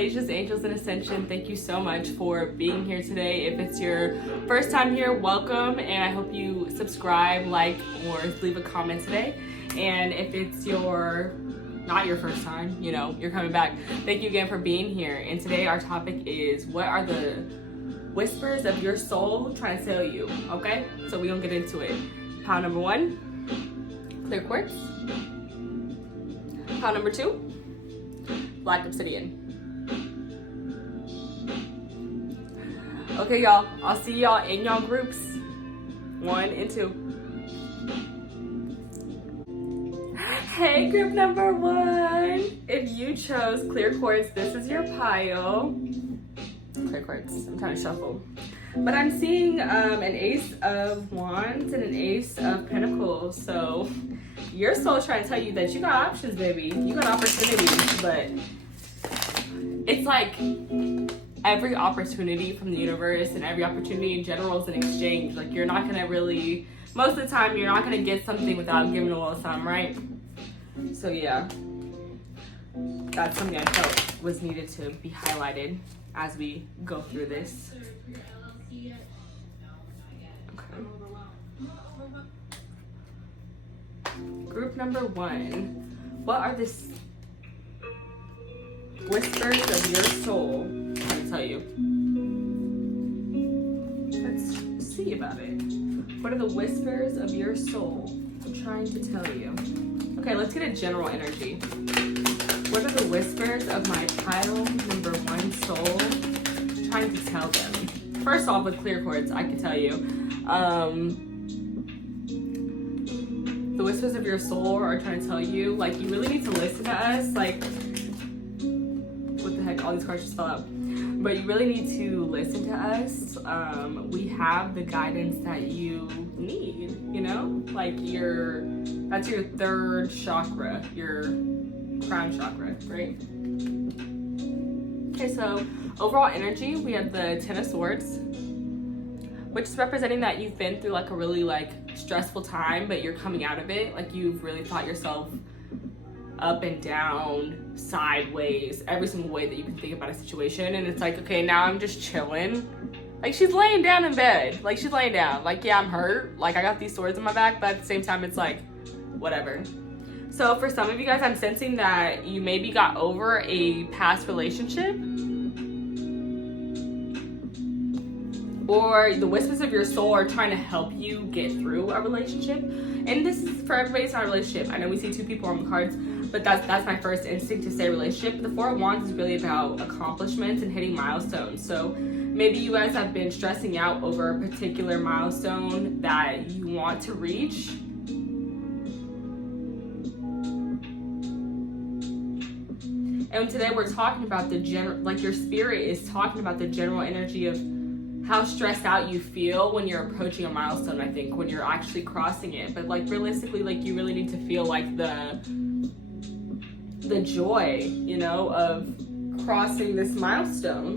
Aleijalewis, Angels in Ascension. Thank you so much for being here today. If it's your first time here, welcome, and I hope you subscribe, like, or leave a comment today. And if it's not your first time, you're coming back, thank you again for being here. And today our topic is, what are the whispers of your soul trying to tell you? Okay, so we're gonna get into it. Pile number 1, clear quartz. Pile number 2, black obsidian. Okay, y'all, I'll see y'all in y'all groups 1 and 2. Hey, group number 1. If you chose clear quartz, this is your pile. Clear quartz. I'm trying to shuffle. But I'm seeing an ace of wands and an ace of pentacles. So your soul's trying to tell you that you got options, baby. You got opportunities, but it's like every opportunity from the universe and every opportunity in general is an exchange. Like, you're not gonna really, most of the time, you're not gonna get something without giving a little something, right? So yeah, that's something I felt was needed to be highlighted as we go through this. Okay. Group number 1, what are the whispers of your soul trying to tell you? Let's see about it. What are the whispers of your soul trying to tell you? Okay, let's get a general energy. What are the whispers of my pile number 1 soul trying to tell them? First off, with clear quartz, I can tell you, the whispers of your soul are trying to tell you, like, you really need to listen to us. Like, what the heck, all these cards just fell out. But you really need to listen to us. We have the guidance that you need, like that's your 3rd chakra, your crown chakra, right? Okay, so overall energy, we have the 10 of Swords, which is representing that you've been through like a really stressful time, but you're coming out of it. Like, you've really thought yourself up and down, sideways, every single way that you can think about a situation. And it's like, okay, now I'm just chilling. Like, she's laying down in bed. Like, she's laying down. Like, yeah, I'm hurt. Like, I got these swords in my back, but at the same time, it's like, whatever. So for some of you guys, I'm sensing that you maybe got over a past relationship, or the whispers of your soul are trying to help you get through a relationship. And this is for everybody, it's not a relationship. I know we see 2 people on the cards, but that's my first instinct to say relationship. The 4 of Wands is really about accomplishments and hitting milestones. So maybe you guys have been stressing out over a particular milestone that you want to reach. And today we're talking about the your spirit is talking about the general energy of how stressed out you feel when you're approaching a milestone, I think, when you're actually crossing it. But realistically, you really need to feel the joy, of crossing this milestone.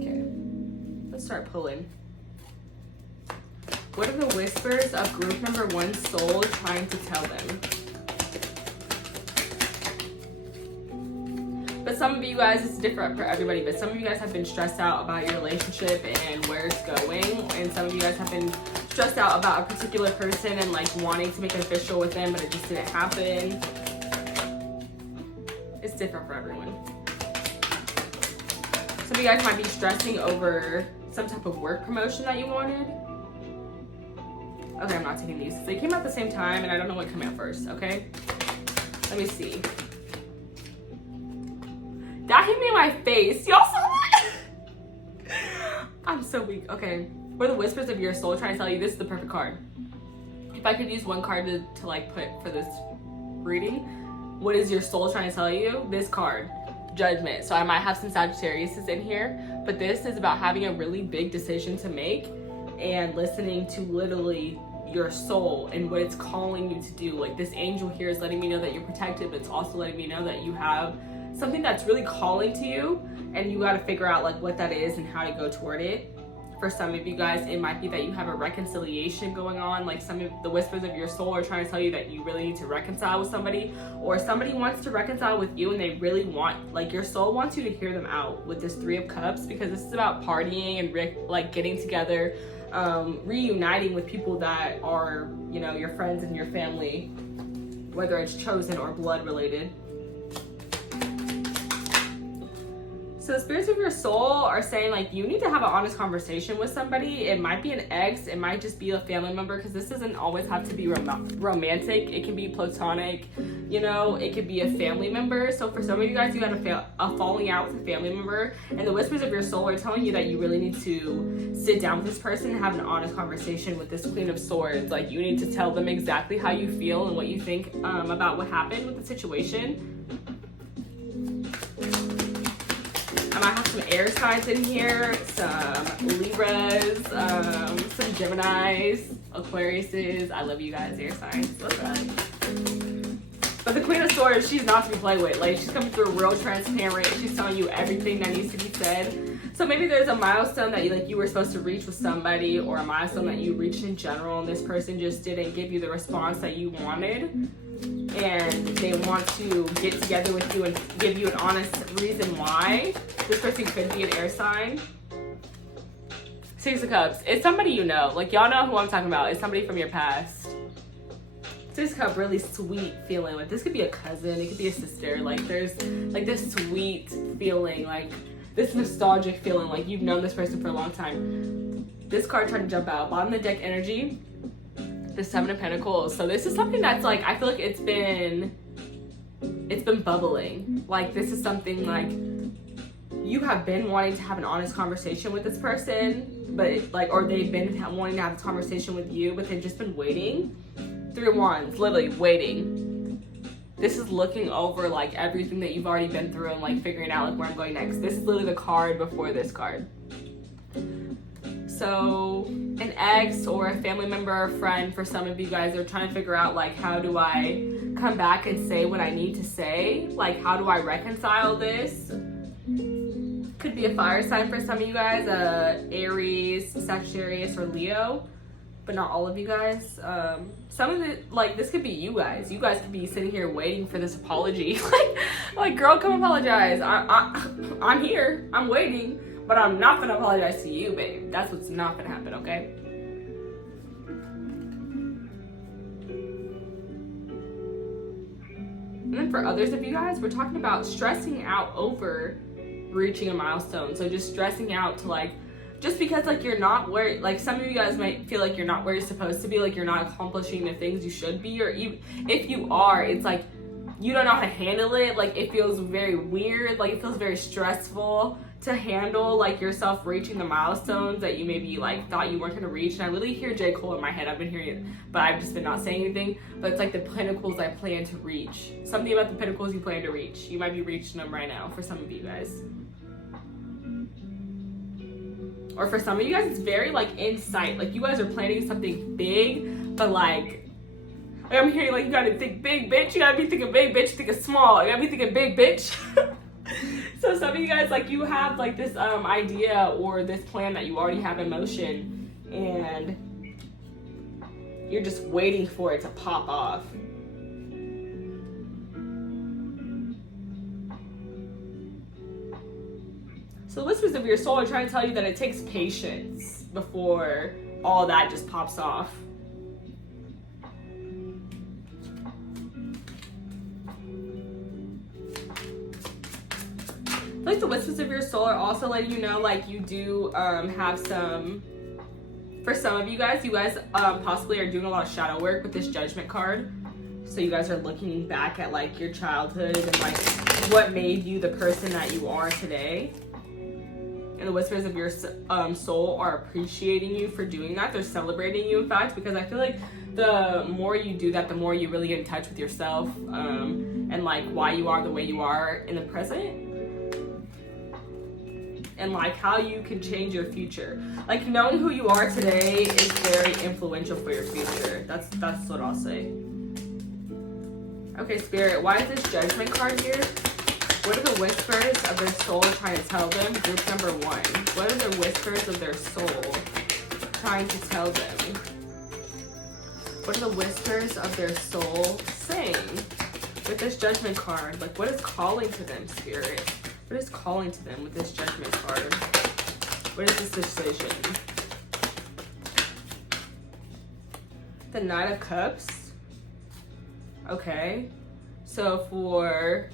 Okay, let's start pulling. What are the whispers of group number 1 soul trying to tell them? But some of you guys, it's different for everybody, but some of you guys have been stressed out about your relationship and where it's going. And some of you guys have been stressed out about a particular person and wanting to make it official with them, but it just didn't happen. It's different for everyone. Some of you guys might be stressing over some type of work promotion that you wanted. Okay, I'm not taking these. They came out at the same time and I don't know what came out first, okay? Let me see. That hit me in my face. Y'all saw that? I'm so weak. Okay. What are the whispers of your soul trying to tell you? This is the perfect card. If I could use one card to put for this reading, what is your soul trying to tell you? This card, Judgment. So I might have some Sagittarius in here, but this is about having a really big decision to make and listening to literally your soul and what it's calling you to do. This angel here is letting me know that you're protected, but it's also letting me know that you have something that's really calling to you, and you got to figure out what that is and how to go toward it. For some of you guys, it might be that you have a reconciliation going on. Like some of the whispers of your soul are trying to tell you that you really need to reconcile with somebody, or somebody wants to reconcile with you and they really want, like your soul wants you to hear them out with this Three of Cups, because this is about partying and like getting together, reuniting with people that are, you know, your friends and your family, whether it's chosen or blood related. So the spirits of your soul are saying like you need to have an honest conversation with somebody. It might be an ex, it might just be a family member, because this doesn't always have to be romantic. It can be platonic, you know, it could be a family member. So for some of you guys, you had a falling out with a family member, and the whispers of your soul are telling you that you really need to sit down with this person and have an honest conversation with this Queen of Swords. Like you need to tell them exactly how you feel and what you think about what happened with the situation. I might have some air signs in here, some Libras, some Geminis, Aquariuses. I love you guys, air signs. What's up? But the Queen of Swords, she's not to be played with. Like, she's coming through real transparent. She's telling you everything that needs to be said. So maybe there's a milestone that you were supposed to reach with somebody, or a milestone that you reached in general, and this person just didn't give you the response that you wanted. And they want to get together with you and give you an honest reason why. This person could be an air sign. Six of Cups. It's somebody you know. Like, y'all know who I'm talking about. It's somebody from your past. Six of Cups, really sweet feeling. Like, this could be a cousin. It could be a sister. Like, there's, like, this sweet feeling. Like, this nostalgic feeling. Like, you've known this person for a long time. This card tried to jump out. Bottom of the deck energy. The Seven of Pentacles. So this is something that's like, I feel like it's been bubbling. Like this is something like you have been wanting to have an honest conversation with this person, but like, or they've been wanting to have a conversation with you, but they've just been waiting. Three of Wands, literally waiting. This is looking over like everything that you've already been through and like figuring out like where I'm going next. This is literally the card before this card. So an ex or a family member or friend, for some of you guys, are trying to figure out like, how do I come back and say what I need to say? Like, how do I reconcile this? Could be a fire sign for some of you guys, Aries, Sagittarius, or Leo, but not all of you guys. Some of it, like, this could be you guys. You guys could be sitting here waiting for this apology. like, girl, come apologize. I'm here. I'm waiting. But I'm not gonna apologize to you, babe. That's what's not gonna happen, okay? And then for others of you guys, we're talking about stressing out over reaching a milestone. So just stressing out to like, just because like you're not where, like some of you guys might feel like you're not where you're supposed to be, like you're not accomplishing the things you should be, or even if you are, it's like you don't know how to handle it. Like it feels very weird, like it feels very stressful to handle like yourself reaching the milestones that you maybe like thought you weren't gonna reach. And I really hear J. Cole in my head. I've been hearing it, but I've just been not saying anything. But it's like the pinnacles I plan to reach. Something about the pinnacles you plan to reach. You might be reaching them right now for some of you guys. Or for some of you guys, it's very like in sight. Like you guys are planning something big, but like I'm hearing like you gotta think big, bitch. You gotta be thinking big, bitch. Thinking small. You gotta be thinking big, bitch. So some of you guys, like you have like this idea or this plan that you already have in motion, and you're just waiting for it to pop off. So the whispers of your soul are trying to tell you that it takes patience before all that just pops off. Like the whispers of your soul are also letting you know like you do have some, for some of you guys possibly are doing a lot of shadow work with this Judgment card. So you guys are looking back at like your childhood and like what made you the person that you are today. And the whispers of your soul are appreciating you for doing that. They're celebrating you, in fact, because I feel like the more you do that, the more you really get in touch with yourself and like why you are the way you are in the present. And like how you can change your future. Like knowing who you are today is very influential for your future. That's what I'll say. Okay, Spirit, why is this Judgment card here? What are the whispers of their soul trying to tell them? Group number 1. What are the whispers of their soul trying to tell them? What are the whispers of their soul saying? With this judgment card, like what is calling to them, Spirit? What is calling to them with this judgment card? What is this decision? The Knight of Cups. Okay. So for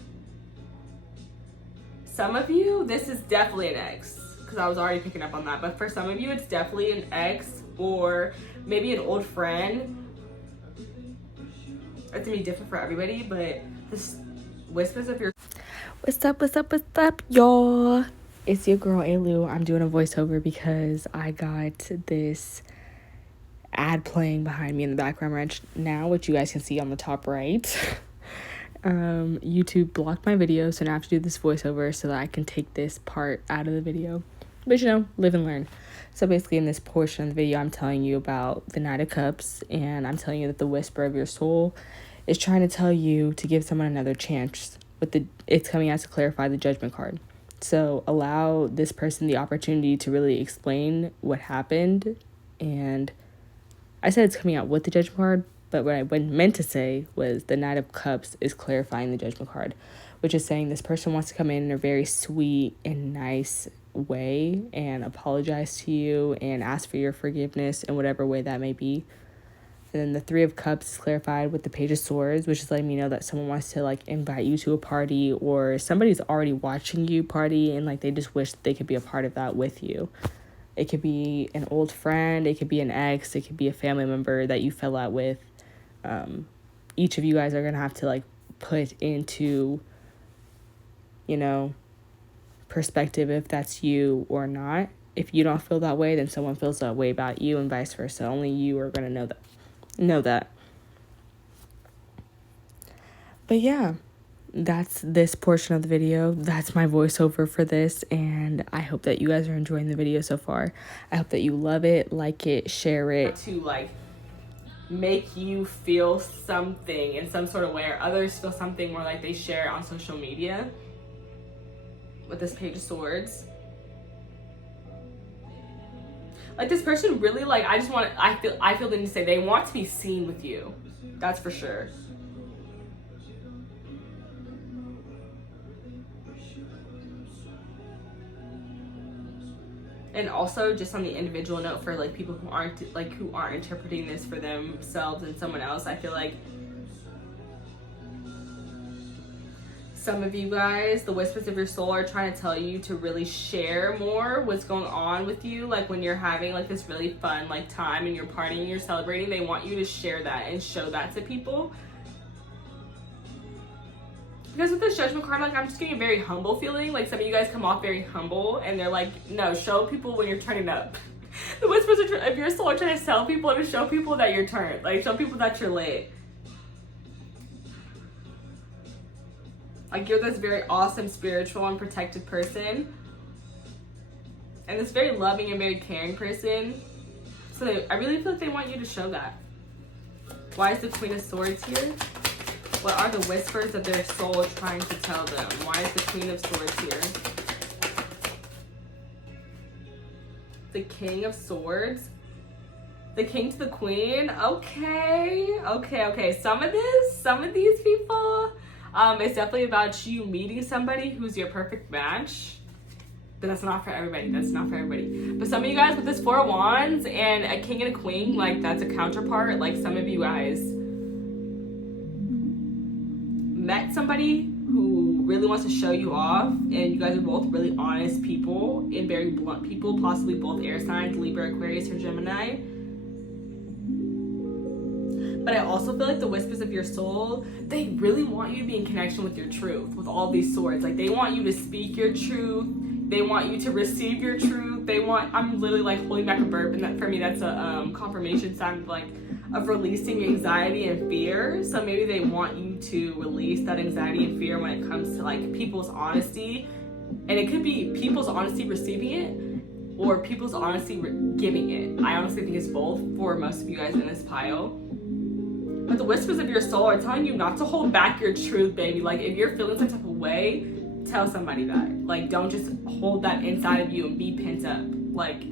some of you, this is definitely an ex, because I was already picking up on that. But for some of you, it's definitely an ex or maybe an old friend. It's gonna be different for everybody, but this whispers of your... What's up, y'all? It's your girl, Alu. I'm doing a voiceover because I got this ad playing behind me in the background right now, which you guys can see on the top right. YouTube blocked my video, so now I have to do this voiceover so that I can take this part out of the video. But live and learn. So basically in this portion of the video, I'm telling you about the Knight of Cups, and I'm telling you that the whisper of your soul is trying to tell you to give someone another chance. It's coming out to clarify the judgment card. So allow this person the opportunity to really explain what happened. And I said it's coming out with the judgment card, but what I meant to say was the Knight of Cups is clarifying the judgment card, which is saying this person wants to come in a very sweet and nice way and apologize to you and ask for your forgiveness in whatever way that may be. And then the Three of Cups is clarified with the Page of Swords, which is letting me know that someone wants to invite you to a party, or somebody's already watching you party and they just wish they could be a part of that with you. It could be an old friend, it could be an ex, it could be a family member that you fell out with. Each of you guys are gonna have to put into perspective if that's you or not. If you don't feel that way, then someone feels that way about you, and vice versa. Only you are gonna know that. But yeah, that's this portion of the video. That's my voiceover for this, and I hope that you guys are enjoying the video so far. I hope that you love it, like it, share it. To make you feel something in some sort of way, or others feel something more they share it on social media. With this Page of Swords, this person really I feel the need to say they want to be seen with you. That's for sure. And also, just on the individual note, for people who aren't interpreting this for themselves and someone else, I feel some of you guys, the whispers of your soul are trying to tell you to really share more what's going on with you. When you're having this really fun time and you're partying, you're celebrating, they want you to share that and show that to people. Because with this judgment card, I'm just getting a very humble feeling. Some of you guys come off very humble, and they're no, show people when you're turning up. The whispers of your soul are trying to tell people to show people that you're turned. Show people that you're lit. You're this very awesome, spiritual, and protected person. And this very loving and very caring person. So I really feel they want you to show that. Why is the Queen of Swords here? What are the whispers of their soul trying to tell them? Why is the Queen of Swords here? The King of Swords. The King to the Queen. Okay. Some of these people, it's definitely about you meeting somebody who's your perfect match. But that's not for everybody. But some of you guys with this Four of Wands and a King and a Queen, that's a counterpart. Some of you guys met somebody who really wants to show you off, and you guys are both really honest people and very blunt people, possibly both air signs, Libra, Aquarius, or Gemini. But I also feel the whispers of your soul, they really want you to be in connection with your truth, with all these swords. They want you to speak your truth. They want you to receive your truth. I'm literally holding back a burp, and that for me, that's a confirmation sign of releasing anxiety and fear. So maybe they want you to release that anxiety and fear when it comes to people's honesty. And it could be people's honesty receiving it, or people's honesty giving it. I honestly think it's both for most of you guys in this pile. But the whispers of your soul are telling you not to hold back your truth, baby. If you're feeling some type of way, tell somebody that. Like, don't just hold that inside of you and be pent up. Like,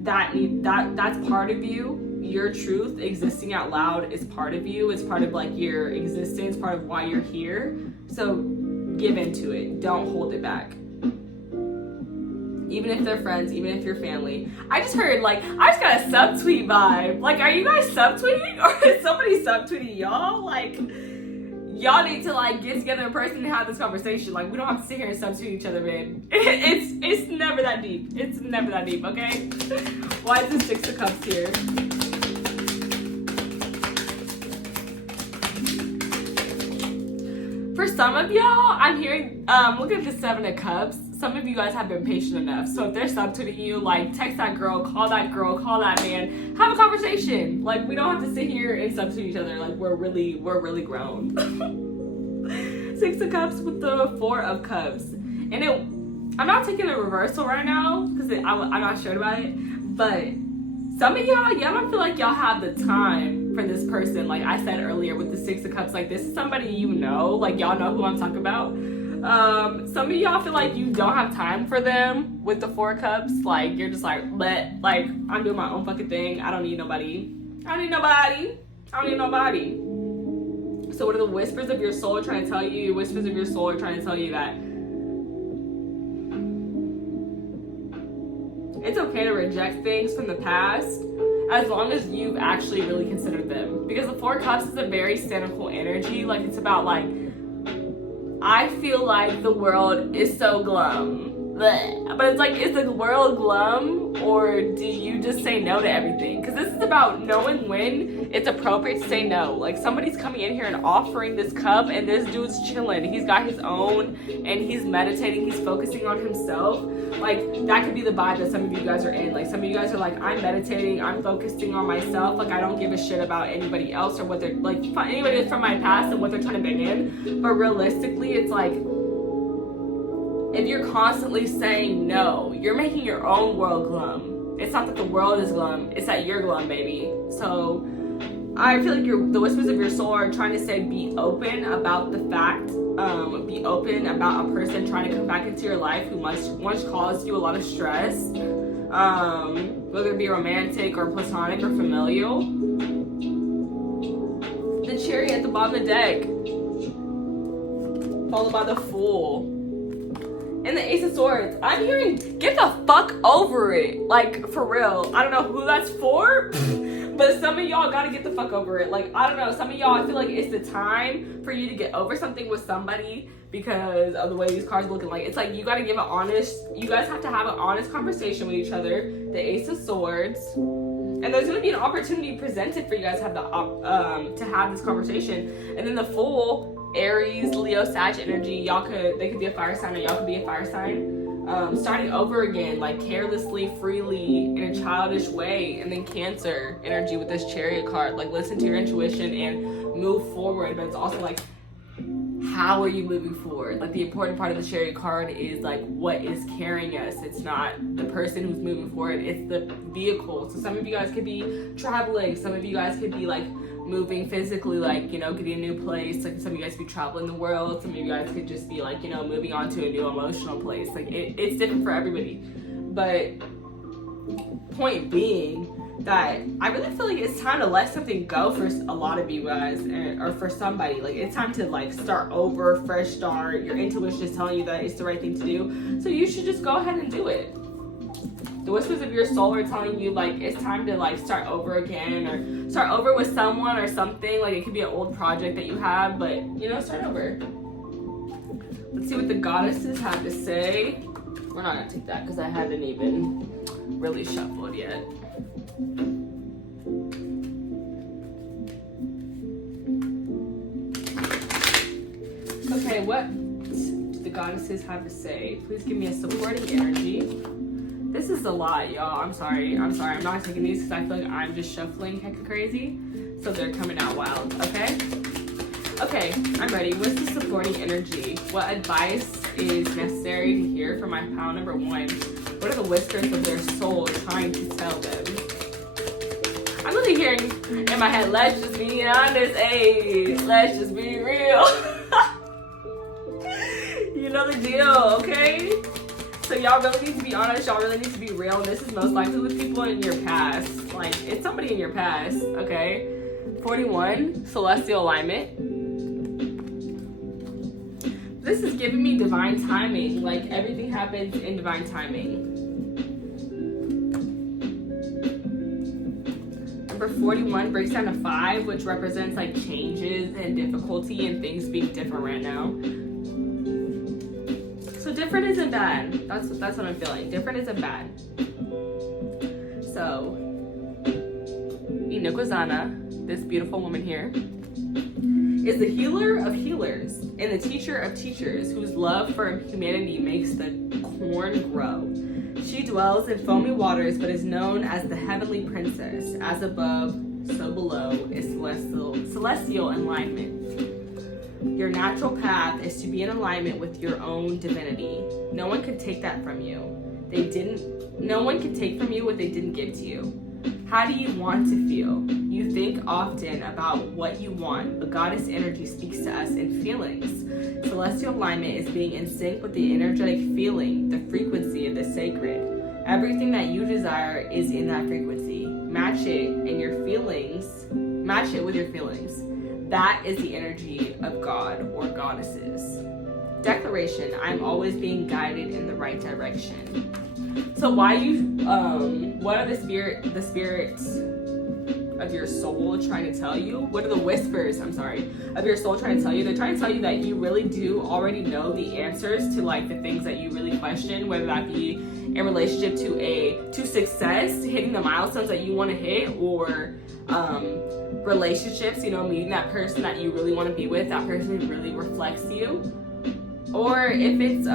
that's part of you. Your truth existing out loud is part of you. It's part of like your existence, part of why you're here. So give into it. Don't hold it back. Even if they're friends, even if you're family. I just heard, like, I just got a subtweet vibe. Like, are you guys subtweeting? Or is somebody subtweeting y'all? Like, y'all need to, like, get together in person and have this conversation. Like, we don't have to sit here and subtweet each other, man. It's never that deep. It's never that deep, okay? Why is this Six of Cups here? For some of y'all, I'm hearing, look at the Seven of Cups. Some of you guys have been patient enough. So if they're subtweeting you, like, text that girl, call that man, have a conversation. Like, we don't have to sit here and subtweet each other. Like, we're really grown. Six of Cups with the Four of Cups. And I'm not taking a reversal right now because I'm not sure about it. But some of y'all don't feel like y'all have the time for this person. Like I said earlier with the Six of Cups, like, this is somebody you know. Like, y'all know who I'm talking about. Some of y'all feel like you don't have time for them with the Four of Cups. Like, you're just like, I'm doing my own fucking thing. I don't need nobody. So what are the whispers of your soul trying to tell you? Whispers of your soul are trying to tell you that it's okay to reject things from the past as long as you've actually really considered them. Because the Four of Cups is a very cynical energy. Like, it's about, like, I feel like the world is so glum. Blech. But it's like, is the world glum, or do you just say no to everything? Because this is about knowing when it's appropriate to say no. Like, somebody's coming in here and offering this cup, and this dude's chilling. He's got his own, and he's meditating. He's focusing on himself. Like, that could be the vibe that some of you guys are in. Like, some of you guys are like, I'm meditating. I'm focusing on myself. Like, I don't give a shit about anybody else or what they're, like, anybody from my past and what they're trying to bring in. But realistically, it's like, if you're constantly saying no, you're making your own world glum. It's not that the world is glum, it's that you're glum, baby. So I feel like the whispers of your soul are trying to say, be open about the fact, be open about a person trying to come back into your life who once caused you a lot of stress, whether it be romantic or platonic or familial. The Chariot at the bottom of the deck, followed by the Fool. And the Ace of Swords. I'm hearing, get the fuck over it. Like, for real. I don't know who that's for, but some of y'all gotta get the fuck over it. Like, I don't know. Some of y'all, I feel like it's the time for you to get over something with somebody because of the way these cards are looking. Like, it's like you gotta you guys have to have an honest conversation with each other. The Ace of Swords. And there's gonna be an opportunity presented for you guys to have to have this conversation. And then the Fool, Aries, Leo, Sag energy. They could be a fire sign, or y'all could be a fire sign. Starting over again, like, carelessly, freely, in a childish way. And then Cancer energy with this Chariot card. Like, listen to your intuition and move forward. But it's also like, how are you moving forward? Like, the important part of the Chariot card is, like, what is carrying us. It's not the person who's moving forward, it's the vehicle. So some of you guys could be traveling. Some of you guys could be, like, moving physically, like, you know, getting a new place. Like, some of you guys could be traveling the world. Some of you guys could just be, like, you know, moving on to a new emotional place. Like, it's different for everybody. But point being that I really feel like it's time to let something go for a lot of you guys, or for somebody. Like, it's time to, like, start over, fresh start. Your intuition is telling you that it's the right thing to do, so you should just go ahead and do it. The whispers of your soul are telling you, like, it's time to, like, start over again, or start over with someone or something. Like, it could be an old project that you have, but, you know, start over. Let's see what the goddesses have to say. We're not gonna take that because I haven't even really shuffled yet. Okay, what do the goddesses have to say? Please give me a supporting energy. This is a lot, y'all. I'm sorry. I'm not taking these because I feel like I'm just shuffling hecka crazy. So they're coming out wild, okay? Okay, I'm ready. What's the supporting energy? What advice is necessary to hear from my pile number one? What are the whispers of their soul trying to tell them? I'm really hearing in my head, let's just be honest, ayy. Let's just be real. You know the deal, okay? So y'all really need to be honest. Y'all really need to be real. This is most likely with people in your past. Like, it's somebody in your past, okay? 41, celestial alignment. This is giving me divine timing. Like, everything happens in divine timing. Number 41 breaks down to 5, which represents like changes and difficulty and things being different right now. So different isn't bad. That's what I'm feeling. Different isn't bad. So, Inokozana, this beautiful woman here, is the healer of healers and the teacher of teachers, whose love for humanity makes the corn grow. She dwells in foamy waters, but is known as the heavenly princess. As above, so below is celestial alignment. Your natural path is to be in alignment with your own divinity. No one could take that from you. No one can take from you what they didn't give to you. How do you want to feel? You think often about what you want, but goddess energy speaks to us in feelings. Celestial alignment is being in sync with the energetic feeling, the frequency of the sacred. Everything that you desire is in that frequency. Match it with your feelings. That is the energy of God or goddesses. Declaration: I'm always being guided in the right direction. So what are the spirits of your soul trying to tell you? What are the whispers, of your soul trying to tell you? They're trying to tell you that you really do already know the answers to like the things that you really question, whether that be in relationship to success, hitting the milestones that you want to hit, or relationships, meeting that person that you really want to be with, that person who really reflects you. Or if it's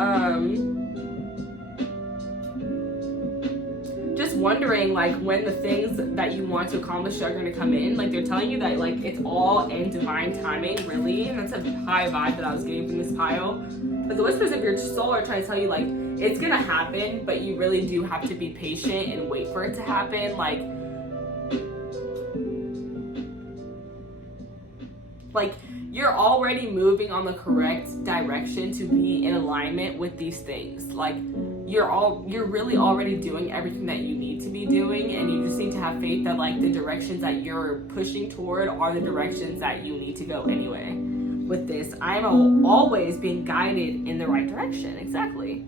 just wondering like when the things that you want to accomplish are going to come in. Like, they're telling you that like it's all in divine timing, really. And that's a high vibe that I was getting from this pile. But the whispers of your soul are trying to tell you like it's gonna happen, but you really do have to be patient and wait for it to happen. Like you're already moving on the correct direction to be in alignment with these things. Like you're really already doing everything that you need to be doing, and you just need to have faith that like the directions that you're pushing toward are the directions that you need to go anyway. With this, I'm always being guided in the right direction. Exactly.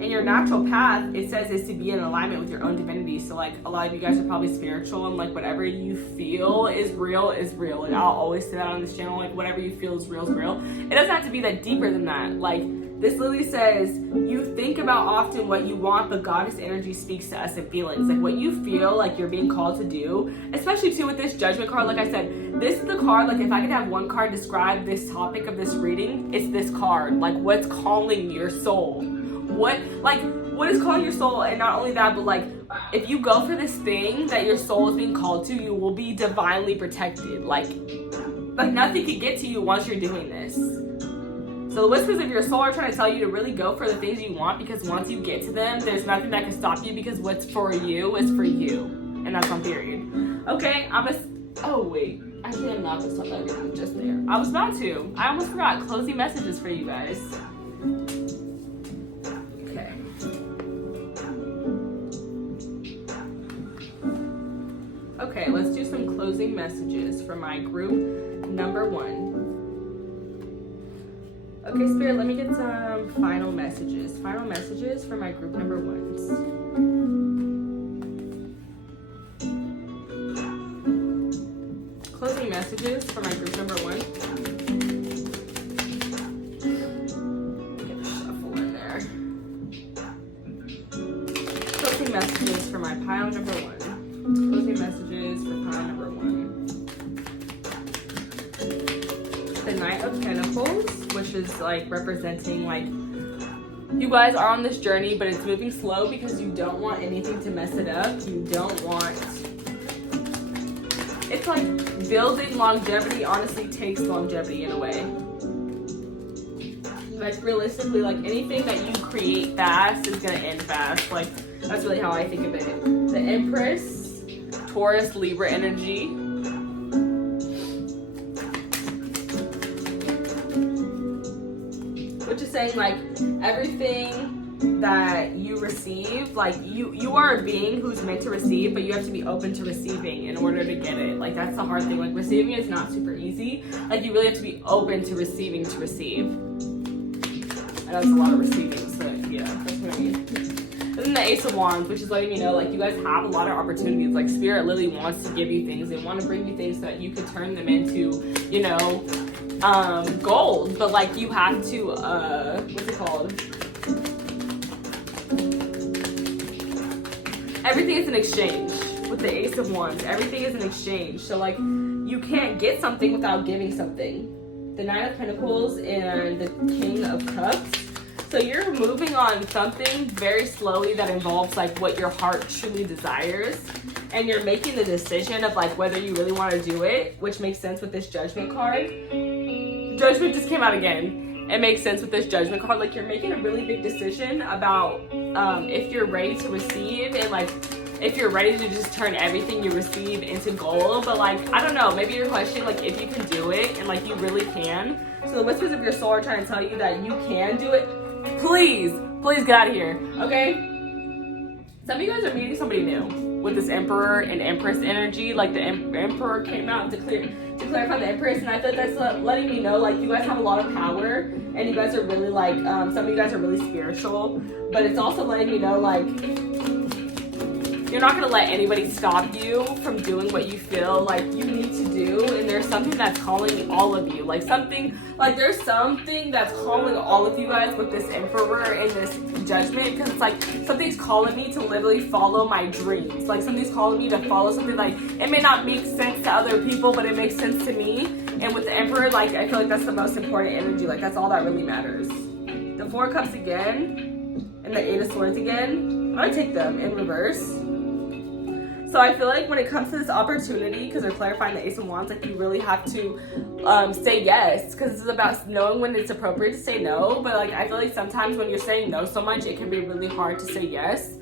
And your natural path, it says, is to be in alignment with your own divinity. So like a lot of you guys are probably spiritual, and like whatever you feel is real is real. Like I'll always say that on this channel, like whatever you feel is real is real. It doesn't have to be that deeper than that. Like this literally says, you think about often what you want, but goddess energy speaks to us in feelings. Like what you feel like you're being called to do, especially too with this judgment card. Like I said, this is the card, like if I could have one card describe this topic of this reading, it's this card. Like what's calling your soul? What is calling your soul? And not only that, but like if you go for this thing that your soul is being called to, you will be divinely protected. Like nothing can get to you once you're doing this. So the whispers of your soul are trying to tell you to really go for the things you want, because once you get to them, there's nothing that can stop you, because what's for you is for you. And that's on period. Okay, oh wait, actually I'm not gonna stop that reading just there. I was about to. I almost forgot. Closing messages for you guys. Okay, let's do some closing messages for my group number 1. Okay, Spirit, let me get some final messages. Final messages for my group number 1s. Closing messages for my group number 1. Get the shuffle in there. Closing messages for my pile number 1. Closing messages for pile number 1. The Knight of Pentacles, which is like representing like you guys are on this journey, but it's moving slow because you don't want anything to mess it up. You don't want, it's like building longevity honestly takes longevity in a way. Like realistically, like anything that you create fast is gonna end fast. Like that's really how I think of it. The Empress, Taurus, Libra energy. saying like everything that you receive, like you are a being who's meant to receive, but you have to be open to receiving in order to get it. Like that's the hard thing. Like receiving is not super easy. Like you really have to be open to receiving to receive. And that's a lot of receiving, so yeah, that's what I mean. And then the Ace of Wands, which is letting me know like you guys have a lot of opportunities. Like Spirit literally wants to give you things. They want to bring you things so that you can turn them into, you know, gold. But like you have to what's it called? Everything is an exchange with the Ace of Wands. Everything is an exchange. So like you can't get something without giving something. The Nine of Pentacles and the King of Cups. So you're moving on something very slowly that involves like what your heart truly desires. And you're making the decision of like whether you really want to do it, which makes sense with this Judgment card. Judgment just came out again. It makes sense with this Judgment card. Like you're making a really big decision about if you're ready to receive and like if you're ready to just turn everything you receive into gold. But like I don't know, maybe you're questioning like if you can do it and like you really can. So the whispers of your soul are trying to tell you that you can do it. Please get out of here, okay? Some of you guys are meeting somebody new with this Emperor and Empress energy. Like the Emperor came out to clarify the Empress, and I feel like that's letting me know like you guys have a lot of power and you guys are really like some of you guys are really spiritual, but it's also letting me know like you're not gonna let anybody stop you from doing what you feel like you need to do. And there's something that's calling all of you, like there's something that's calling all of you guys with this Emperor and this Judgment, because it's like something's calling me to literally follow my dreams. Like something's calling me to follow something like it may not make sense to other people, but it makes sense to me. And with the Emperor, like I feel like that's the most important energy. Like that's all that really matters. The Four of Cups again and the Eight of Swords again. I take them in reverse. So I feel like when it comes to this opportunity, because they're clarifying the Ace of Wands, like you really have to say yes, because this is about knowing when it's appropriate to say no. But like I feel like sometimes when you're saying no so much, it can be really hard to say yes.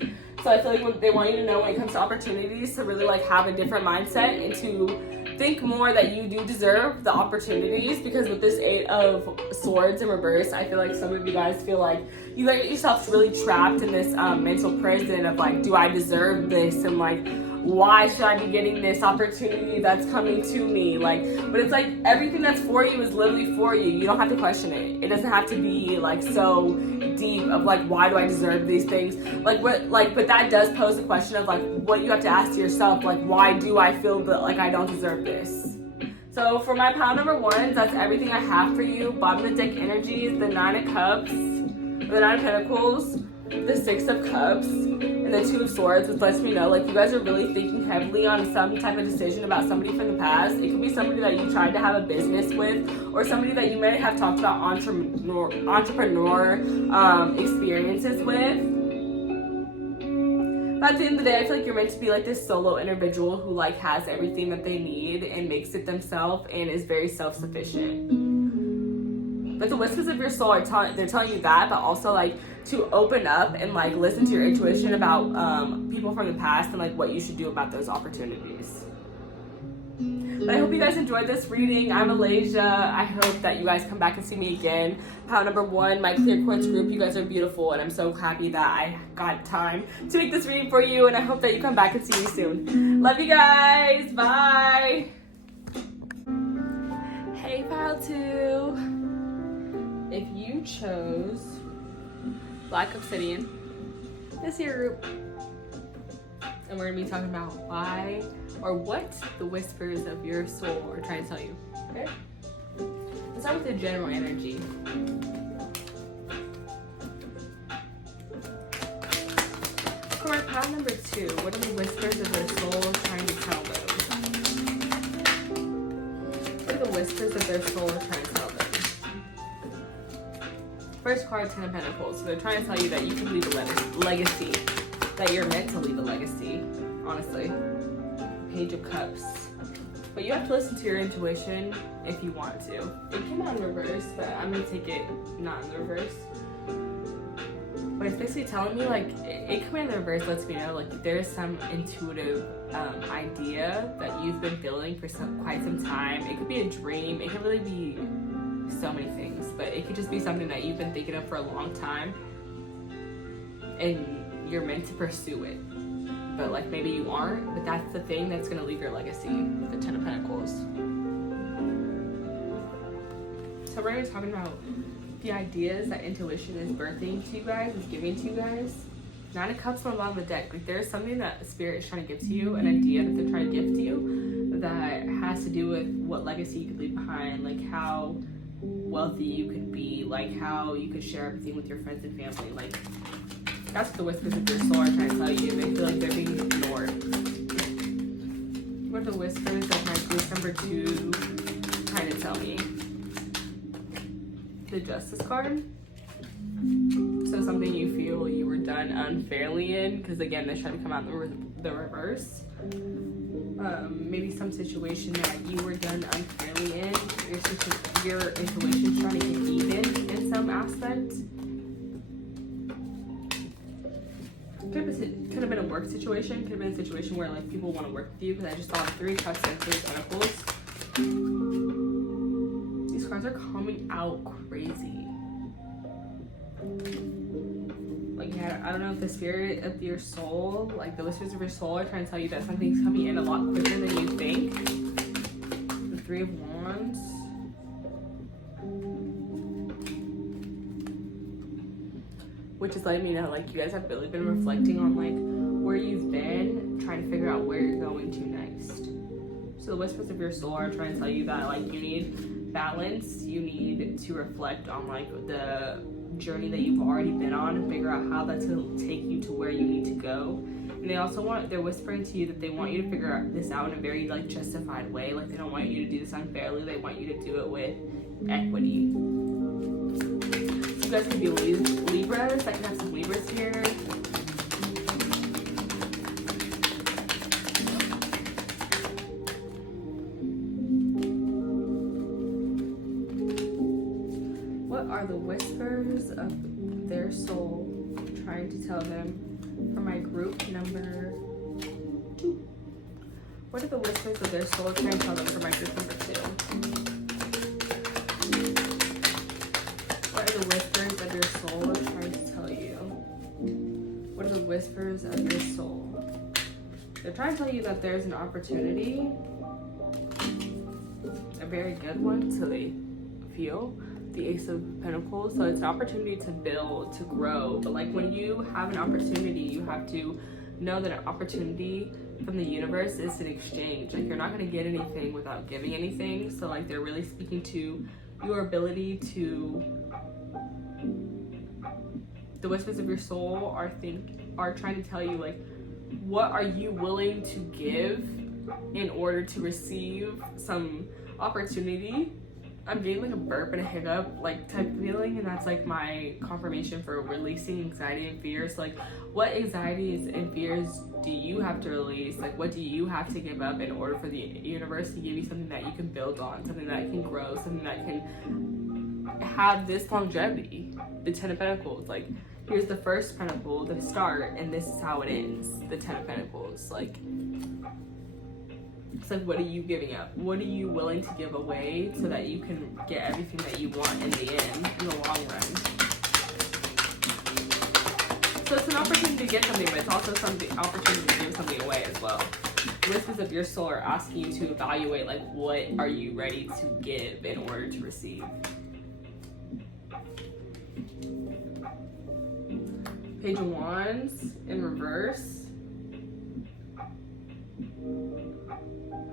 So I feel like what they want you to know when it comes to opportunities, to really like have a different mindset and to think more that you do deserve the opportunities. Because with this Eight of Swords in reverse, I feel like some of you guys feel like you get yourself really trapped in this mental prison of like, do I deserve this? And like, why should I be getting this opportunity that's coming to me? Like, but it's like everything that's for you is literally for you. You don't have to question it. It doesn't have to be like so deep of like, why do I deserve these things? Like what, like, but that does pose the question of like what you have to ask to yourself, like, why do I feel that like I don't deserve this? So for my pile number one, that's everything I have for you. Bottom of the deck energies, the Nine of Cups, the Nine of Pentacles, the Six of Cups, and the Two of Swords, which lets me know like you guys are really thinking heavily on some type of decision about somebody from the past. It could be somebody that you tried to have a business with, or somebody that you may have talked about entrepreneur experiences with. But at the end of the day, I feel like you're meant to be like this solo individual who like has everything that they need and makes it themselves and is very self-sufficient. But the whispers of your soul are they're telling you that, but also like to open up and like listen to your intuition about people from the past and like what you should do about those opportunities. But I hope you guys enjoyed this reading. I'm Aleijalewis. I hope that you guys come back and see me again. Pile number one, my clear quartz group. You guys are beautiful, and I'm so happy that I got time to make this reading for you. And I hope that you come back and see me soon. Love you guys. Bye. Hey, pile two. If you chose Black Obsidian, this is your group. And we're gonna be talking about why or what the whispers of your soul are trying to tell you. Okay? Let's start with the general energy. For my pile number two, what are the whispers of their soul trying to tell them? What are the whispers of their soul trying to tell them? First card, Ten of Pentacles. So they're trying to tell you that you can leave a legacy. That you're meant to leave a legacy, honestly. Page of Cups. But you have to listen to your intuition if you want to. It came out in reverse, but I'm going to take it not in the reverse. But it's basically telling me, like, it coming in the reverse lets me know, like, there's some intuitive idea that you've been feeling for quite some time. It could be a dream. It could really be so many things, but it could just be something that you've been thinking of for a long time and you're meant to pursue it, but like maybe you aren't, but that's the thing that's going to leave your legacy, the Ten of Pentacles. So we're going to be talking about the ideas that intuition is birthing to you guys, is giving to you guys. Nine of Cups on the bottom of the deck. Like there's something that Spirit is trying to give to you, an idea that they're trying to give to you that has to do with what legacy you could leave behind, like how wealthy you could be, like how you could share everything with your friends and family. Like that's what the whispers of your soul are trying to tell you. They feel like they're being ignored. What are the whispers of my group number 2 trying to tell me? The Justice card. So something you feel you were done unfairly in, because again, they try to come out the reverse. Maybe some situation that you were done unfairly in. Your intuition's trying to get even in some aspect. Could have been a work situation. Could have been a situation where like people want to work with you, because I just saw 3 Cups and 3 Pentacles. These cards are coming out crazy. Like, yeah, I don't know if the spirit of your soul, like the whispers of your soul, are trying to tell you that something's coming in a lot quicker than you think. The 3 of Wands. Which is letting me know, like, you guys have really been reflecting on, like, where you've been, trying to figure out where you're going to next. So the whispers of your soul are trying to tell you that, like, you need balance. You need to reflect on, like, the journey that you've already been on and figure out how that's going to take you to where you need to go. And they also they're whispering to you that they want you to figure this out in a very, like, justified way. Like, they don't want you to do this unfairly. They want you to do it with equity. You guys could be Libras. I can have some Libras here. What are the whispers of their soul trying to tell them for my group number 2? What are the whispers of their soul trying to tell them for my group number 2? What are the whispers of your soul trying to tell you? What are the whispers of your soul? They're trying to tell you that there's an opportunity, a very good one, so they feel. The Ace of Pentacles. So it's an opportunity to build, to grow. But like when you have an opportunity, you have to know that an opportunity from the universe is an exchange. Like you're not going to get anything without giving anything. So like they're really speaking to your ability to, the whispers of your soul are trying to tell you, like, what are you willing to give in order to receive some opportunity. I'm getting like a burp and a hiccup like type of feeling, and that's like my confirmation for releasing anxiety and fears. Like, what anxieties and fears do you have to release? Like, what do you have to give up in order for the universe to give you something that you can build on, something that can grow, something that can have this longevity? The Ten of Pentacles, like, here's the first pentacle, the start, and this is how it ends. The Ten of Pentacles, like, it's like, what are you giving up? What are you willing to give away so that you can get everything that you want in the end, in the long run? So it's an opportunity to get something, but it's also something opportunity to give something away as well. Whispers of your soul are asking you to evaluate, like, what are you ready to give in order to receive? Page of Wands in reverse.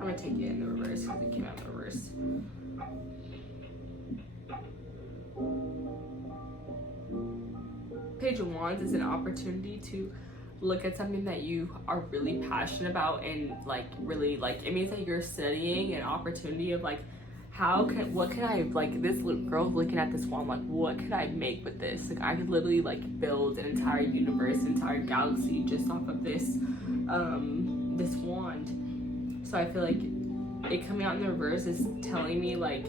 I'm gonna take it in the reverse because it came out in the reverse. Page of Wands is an opportunity to look at something that you are really passionate about, and like really, like, it means that you're studying an opportunity of like, what can I, like, this girl's looking at this wand, like, what could I make with this? Like, I could literally like build an entire universe, an entire galaxy just off of this this wand. So I feel like it coming out in the reverse is telling me, like,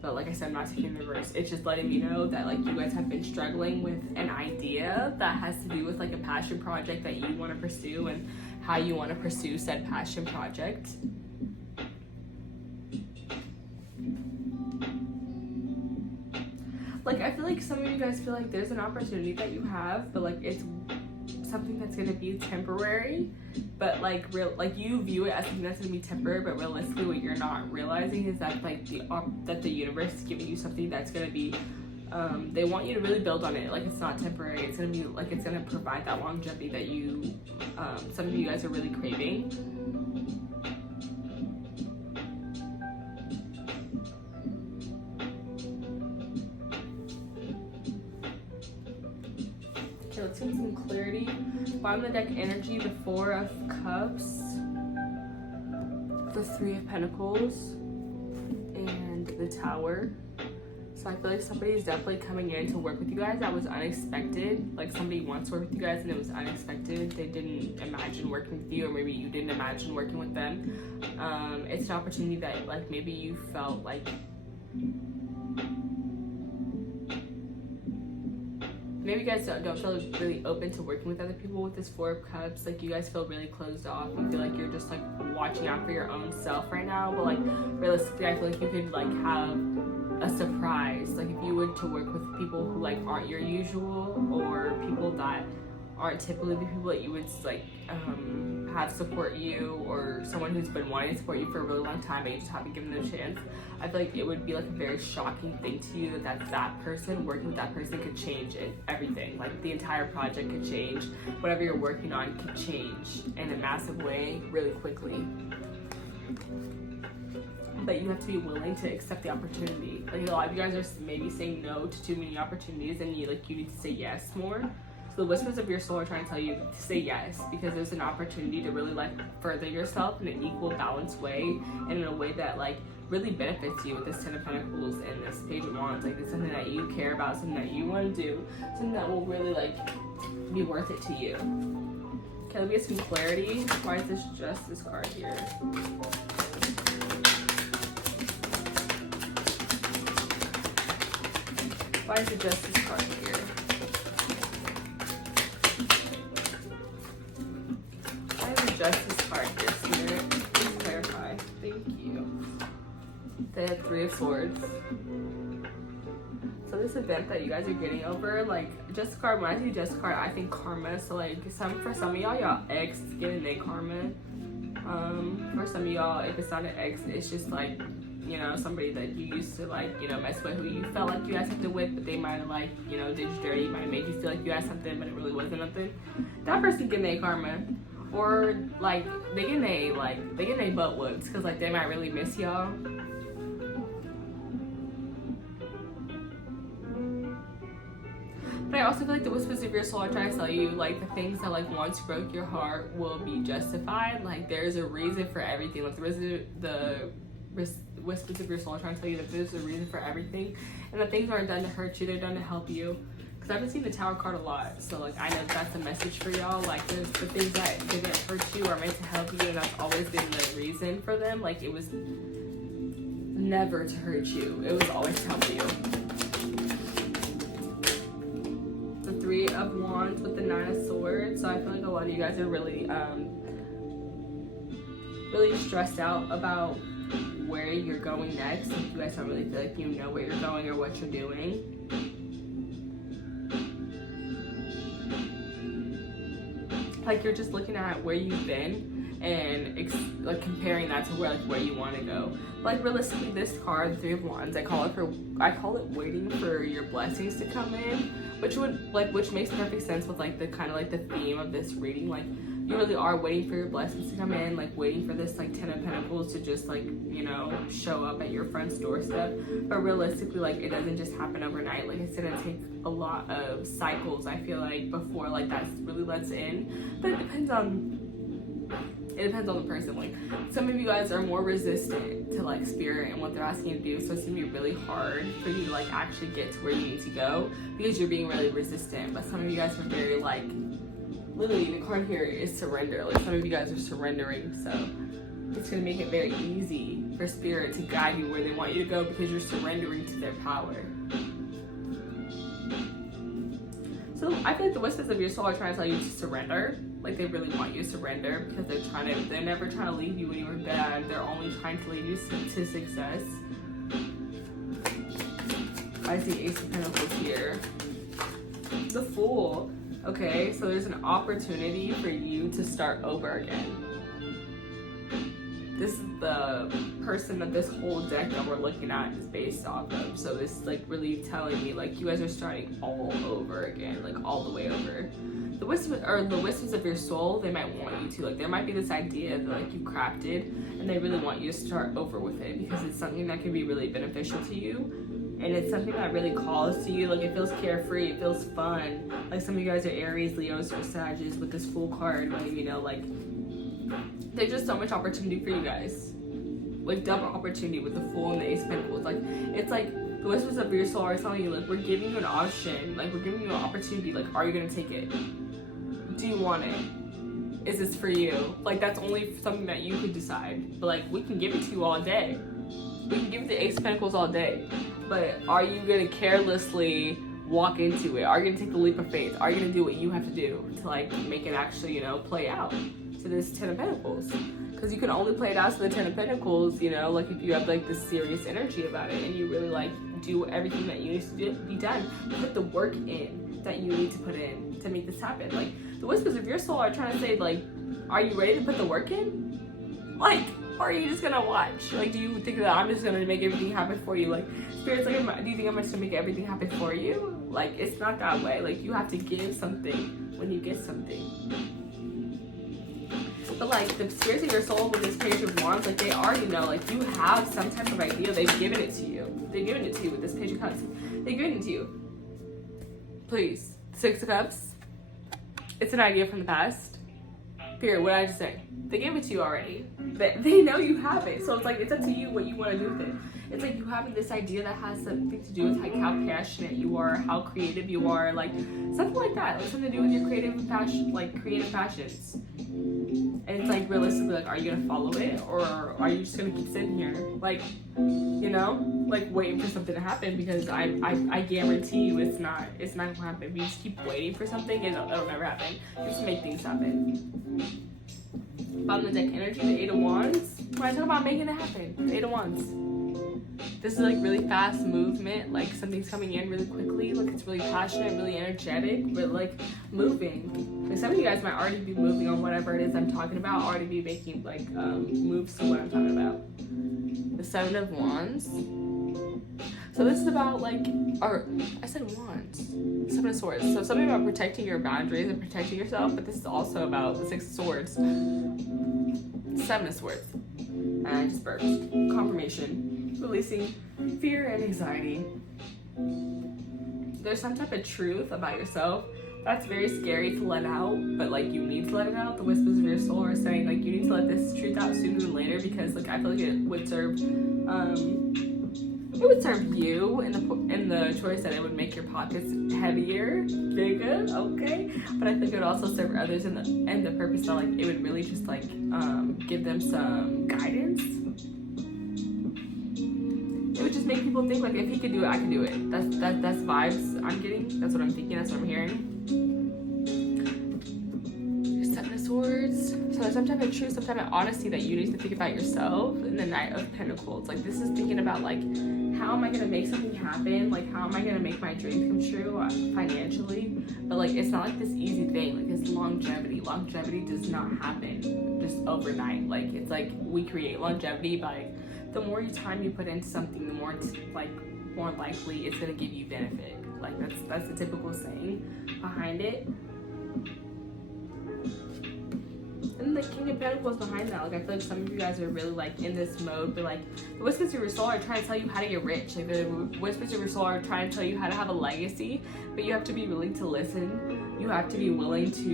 but like I said, I'm not taking the reverse. It's just letting me know that, like, you guys have been struggling with an idea that has to do with like a passion project that you want to pursue and how you want to pursue said passion project. feel like some of you guys feel like there's an opportunity that you have, but like it's something that's gonna be temporary, but like you view it as something that's gonna be temporary, but realistically what you're not realizing is that like the universe is giving you something that's gonna be they want you to really build on it. Like it's not temporary, it's gonna be like it's gonna provide that longevity that you some of you guys are really craving. Okay, let's get some clarity. Bottom of the deck energy, the Four of Cups, the Three of Pentacles, and the Tower. So I feel like somebody's definitely coming in to work with you guys that was unexpected. Like somebody wants to work with you guys and it was unexpected. They didn't imagine working with you, or maybe you didn't imagine working with them. It's an opportunity that like maybe you felt like maybe you guys don't feel really open to working with other people with this Four of Cups. Like you guys feel really closed off. You feel like you're just like watching out for your own self right now. But like realistically, I feel like you could like have a surprise. Like if you were to work with people who like aren't your usual, or people that aren't typically the people that you would like have support you, or someone who's been wanting to support you for a really long time and you just haven't given them a chance. I feel like it would be like a very shocking thing to you that person, working with that person could change everything. Like the entire project could change. Whatever you're working on could change in a massive way really quickly. But you have to be willing to accept the opportunity. Like a lot of you guys are maybe saying no to too many opportunities, and you need to say yes more. So the whispers of your soul are trying to tell you to say yes, because there's an opportunity to really like further yourself in an equal, balanced way, and in a way that like really benefits you with this Ten of Pentacles and this Page of Wands. Like it's something that you care about, something that you want to do, something that will really like be worth it to you. Okay, let me get some clarity. Why is this Justice card here? Why is the Justice card here? Why is the Justice card here, Spirit? Please clarify. Thank you. The Three of Swords. So this event that you guys are getting over, like Justice card, when I see Justice card, I think karma. So like for some of y'all ex getting their karma. For some of y'all, if it's not an ex, it's just like, you know, somebody that you used to like, you know, mess with, who you felt like you had something with, but they might have like, you know, did you dirty, might have made you feel like you had something, but it really wasn't nothing. That person getting their karma, or like they getting their butt whooped, because like they might really miss y'all. But I also feel like the whispers of your soul are trying to tell you like the things that like once broke your heart will be justified. Like there's a reason for everything. Like the whispers of your soul are trying to tell you that there's a reason for everything, and that things aren't done to hurt you, they're done to help you. Because I've been seeing the Tower card a lot, so like I know that's a message for y'all. Like the things that didn't hurt you are meant to help you, and that's always been the reason for them. Like it was never to hurt you, it was always to help you. The Three of Wands with the Nine of Swords. So I feel like a lot of you guys are really really stressed out about where you're going next. Like you guys don't really feel like you know where you're going or what you're doing. Like you're just looking at where you've been and like comparing that to where you want to go. Like realistically, this card, the Three of Wands, I call it waiting for your blessings to come in, which makes perfect sense with like the kind of like the theme of this reading. Like you really are waiting for your blessings to come in, like waiting for this like Ten of Pentacles to just like, you know, show up at your front doorstep. But realistically, like it doesn't just happen overnight. Like it's gonna take a lot of cycles, I feel like, before like that really lets in. But it depends on the person. Like some of you guys are more resistant to like spirit and what they're asking you to do, so it's gonna be really hard for you to like actually get to where you need to go because you're being really resistant. But some of you guys are very like, literally the card here is surrender. Like some of you guys are surrendering, so it's gonna make it very easy for spirit to guide you where they want you to go because you're surrendering to their power. So I feel like the whispers of your soul are trying to tell you to surrender. Like they really want you to surrender because they're never trying to leave you when you were bad. They're only trying to lead you to success. I Why is the Ace of Pentacles here? The Fool. Okay, so there's an opportunity for you to start over again. This is the person that this whole deck that we're looking at is based off of. So this is like really telling me like you guys are starting all over again, like all the way over. The whispers of your soul, they might want you to, like, there might be this idea that like you crafted and they really want you to start over with it because it's something that can be really beneficial to you, and it's something that really calls to you. Like, it feels carefree, it feels fun. Like, some of you guys are Aries, Leos, or Sagittarius with this Fool card. Like, you know, like, there's just so much opportunity for you guys. Like, double opportunity with the Fool and the Ace of Pentacles. Like, it's like the whispers of your soul are telling you, like, we're giving you an option. Like, we're giving you an opportunity. Like, are you gonna take it? Do you want it? Is this for you? Like, that's only something that you can decide. But, like, we can give it to you all day. We can give it the Ace of Pentacles all day. But are you gonna carelessly walk into it? Are you gonna take the leap of faith? Are you gonna do what you have to do to, like, make it actually, you know, play out to this Ten of Pentacles? Because you can only play it out to the Ten of Pentacles, you know, like, if you have, like, this serious energy about it and you really, like, do everything that you need to be done. Put the work in that you need to put in to make this happen. Like, the whispers of your soul are trying to say, like, are you ready to put the work in? Like, or are you just gonna watch? Like, do you think that I'm just gonna make everything happen for you? Like, Spirit's like, do you think I'm just gonna make everything happen for you? Like, it's not that way. Like, you have to give something when you get something. But, like, the spirits of your soul with this Page of Wands, like, they already know. Like, you have some type of idea. They've given it to you. They've given it to you with this Page of Cups. They've given it to you. Please. Six of Cups. It's an idea from the past. Period. What did I just say? They gave it to you already. They know you have it. So it's like, it's up to you what you want to do with it. It's like you having this idea that has something to do with, like, how passionate you are, how creative you are, like, something like that. Like, something to do with your creative passion, like, creative passions. And it's like, realistically, like, are you gonna follow it, or are you just gonna keep sitting here, like, you know, like, waiting for something to happen? Because I guarantee you it's not gonna happen. If you just keep waiting for something, it'll never happen. You just make things happen. Bottom of the deck energy, the Eight of Wands. When I talk about making it happen, the Eight of Wands. This is like really fast movement, like something's coming in really quickly, like it's really passionate, really energetic, but like moving. Like, some of you guys might already be moving on whatever it is I'm talking about, already be making like moves to what I'm talking about. The Seven of Wands. So this is about, like, or I said wands. Seven of Swords. So something about protecting your boundaries and protecting yourself, but this is also about the Six of Swords. Seven of Swords. And I just burped. Confirmation. Releasing fear and anxiety. There's some type of truth about yourself that's very scary to let out, but, like, you need to let it out. The whispers of your soul are saying, like, you need to let this truth out sooner than later, because, like, I feel like it would serve you in the choice that it would make your pockets heavier, bigger, okay? But I think it would also serve others in the purpose that, like, it would really just, like, give them some guidance. It would just make people think, like, if he could do it, I can do it. That's vibes I'm getting. That's what I'm thinking. That's what I'm hearing. Seven of Swords. So there's some type of truth, some type of honesty that you need to think about yourself. And the Knight of Pentacles. Like, this is thinking about, like, how am I gonna make something happen? Like, how am I gonna make my dreams come true financially? But, like, it's not like this easy thing. Like, it's longevity. Longevity does not happen just overnight. Like, it's like we create longevity by, the more time you put into something, the more it's, like, more likely it's gonna give you benefit. Like, that's the typical saying behind it. And the King of Pentacles behind that. Like, I feel like some of you guys are really, like, in this mode, but, like, the whispers of your soul are trying to tell you how to get rich. Like, the whispers of your soul are trying to tell you how to have a legacy, but you have to be willing to listen. You have to be willing to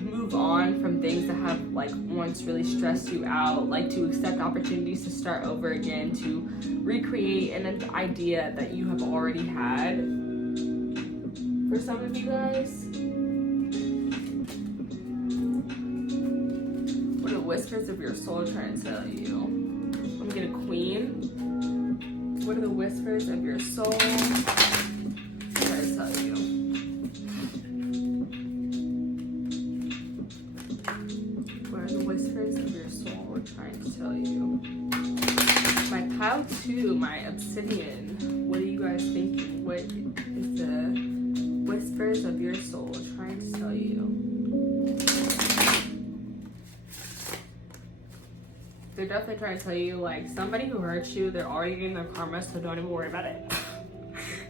move on from things that have, like, once really stressed you out, like, to accept opportunities to start over again, to recreate an idea that you have already had. For some of you guys, what are the whispers of your soul trying to tell you? I'm gonna get a Queen. What are the whispers of your soul trying to tell you? What are the whispers of your soul trying to tell you? My pile 2, my obsidian. What are you guys thinking? What is the whispers of your soul trying to tell you? They're definitely trying to tell you, like, somebody who hurt you, they're already getting their karma, so don't even worry about it.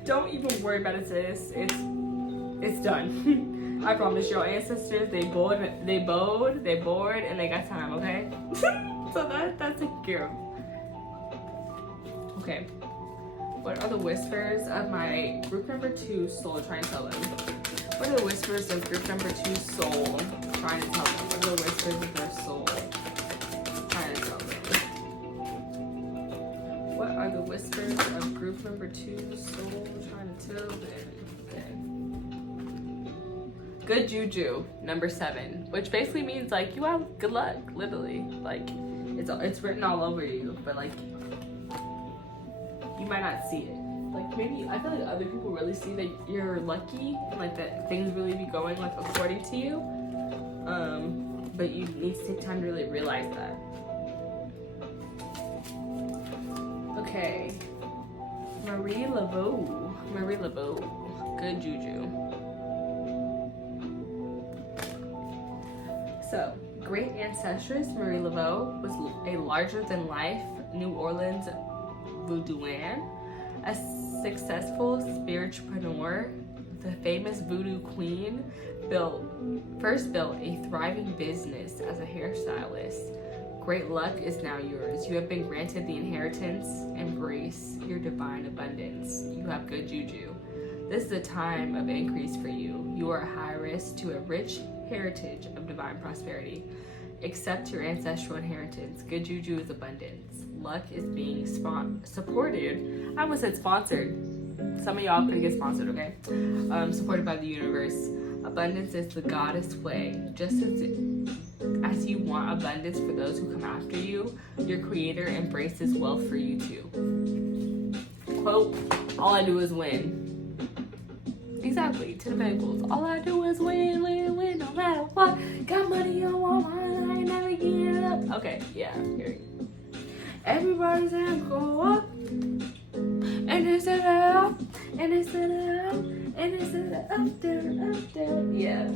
Don't even worry about it, sis. It's done. I promise. Your ancestors, they bowed, and they got time, okay? So that's a gift. Okay. What are the whispers of my group number 2 soul trying to tell them? What are the whispers of group number 2 soul trying to tell them? What are the whispers of their soul trying to tell them? What are the whispers of group number 2 soul trying to tell them? Okay. Good juju, number 7, which basically means like you have good luck, literally. Like it's written all over you, but like you might not see it. Like maybe I feel like other people really see that you're lucky and like that things really be going like according to you. But you need to take time to really realize that. Okay. Marie Laveau. Good juju. So, great ancestress Marie Laveau was a larger-than-life New Orleans voodooan, a successful spiritualpreneur. The famous voodoo queen first built a thriving business as a hairstylist. Great luck is now yours. You have been granted the inheritance. Embrace your divine abundance. You have good juju. This is a time of increase for you. You are high risk to a rich heritage of divine prosperity. Accept your ancestral inheritance. Good juju is abundance. Luck is being supported. I almost said sponsored. Some of y'all could get sponsored, okay? Supported by the universe. Abundance is the goddess way. Just as you want abundance for those who come after you, your creator embraces wealth for you too. Quote, all I do is win. Exactly, 10 of Pentacles. All I do is win, no matter what. Got money on my mind, I ain't never getting it up. Okay, yeah, here you go. Everybody's gonna go up, and it's up, and it's up, and it's up there. Yeah,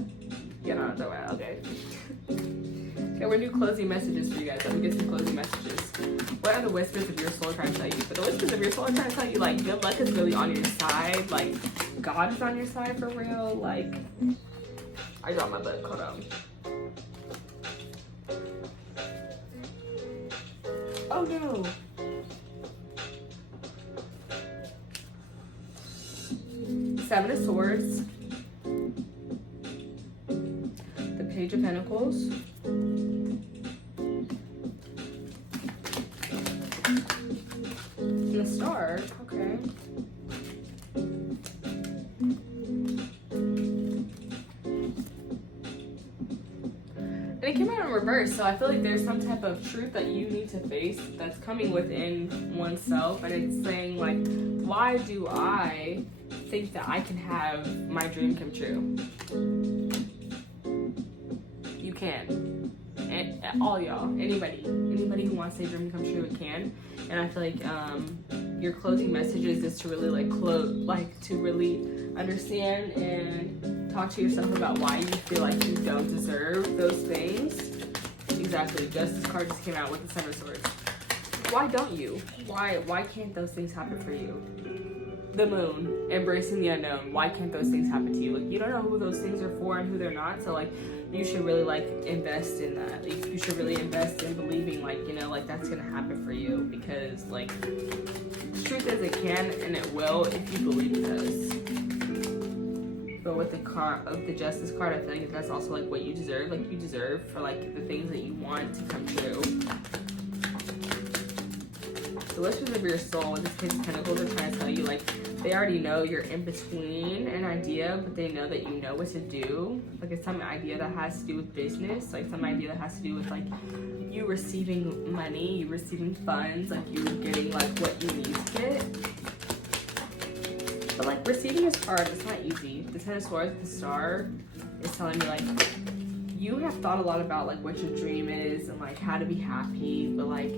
you know what I'm talking about, okay. Okay, we're gonna do closing messages for you guys. Let me get some closing messages. What are the whispers of your soul trying to tell you? But the whispers of your soul are trying to tell you, like, good luck is really on your side. Like, God is on your side for real. Like, I got my book. Hold on. Oh no. Seven of Swords. The Page of Pentacles. And the Star. Okay. And it came out in reverse, so I feel like there's some type of truth that you need to face that's coming within oneself, and it's saying like, why do I think that I can have my dream come true? You can. And all y'all, anybody who wants their dream come true, it can. And I feel like your closing messages is to really to really understand and talk to yourself about why you feel like you don't deserve those things. Exactly. Justice card just came out with the Seven of Swords. Why don't you? Why can't those things happen for you? The Moon, embracing the unknown. Why can't those things happen to you? Like, you don't know who those things are for and who they're not. So like, you should really like invest in that. Like, you should really invest in believing like, you know, like that's gonna happen for you, because like the truth is it can and it will if you believe it does. But with the card of the Justice card, I feel like that's also like what you deserve. Like, you deserve for like the things that you want to come true. The whispers of your soul with this Page of Pentacles are trying to tell you, like, they already know you're in between an idea, but they know that you know what to do. Like, it's some idea that has to do with business, like some idea that has to do with like you receiving money, you receiving funds, like you getting like what you need to get. But like, receiving is hard, it's not easy. The Ten of Swords, the Star, is telling me like, you have thought a lot about like what your dream is and like how to be happy, but like,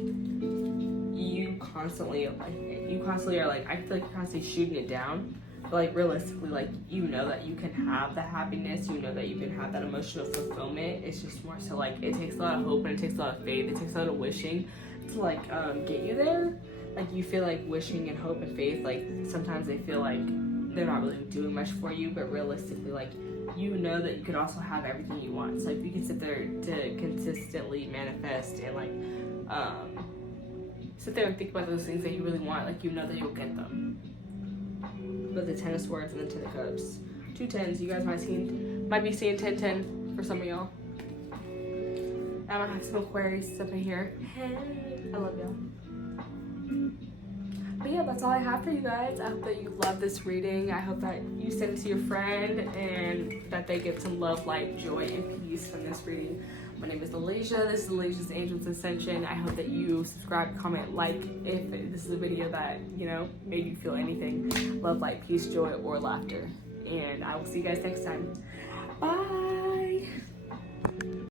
you constantly are like, I feel like you're constantly shooting it down. But like realistically, like you know that you can have the happiness, you know that you can have that emotional fulfillment. It's just more so like it takes a lot of hope and it takes a lot of faith. It takes a lot of wishing to like get you there. Like you feel like wishing and hope and faith, like sometimes they feel like they're not really doing much for you, but realistically, like you know that you could also have everything you want. So if you can sit there to consistently manifest and like sit there and think about those things that you really want, like you know that you'll get them. But the 10 of Swords and the 10 of Cups, 2 10s. You guys might be seeing 10-10 for some of y'all. I might have some Aquarius up in here. Hey, I love y'all. But yeah, that's all I have for you guys. I hope that you love this reading. I hope that you send it to your friend and that they get some love, light, joy, and peace from this reading. My name is Aleijalewis. This is Aleijalewis Angels Ascension. I hope that you subscribe, comment, like if this is a video that, you know, made you feel anything. Love, light, peace, joy, or laughter. And I will see you guys next time. Bye.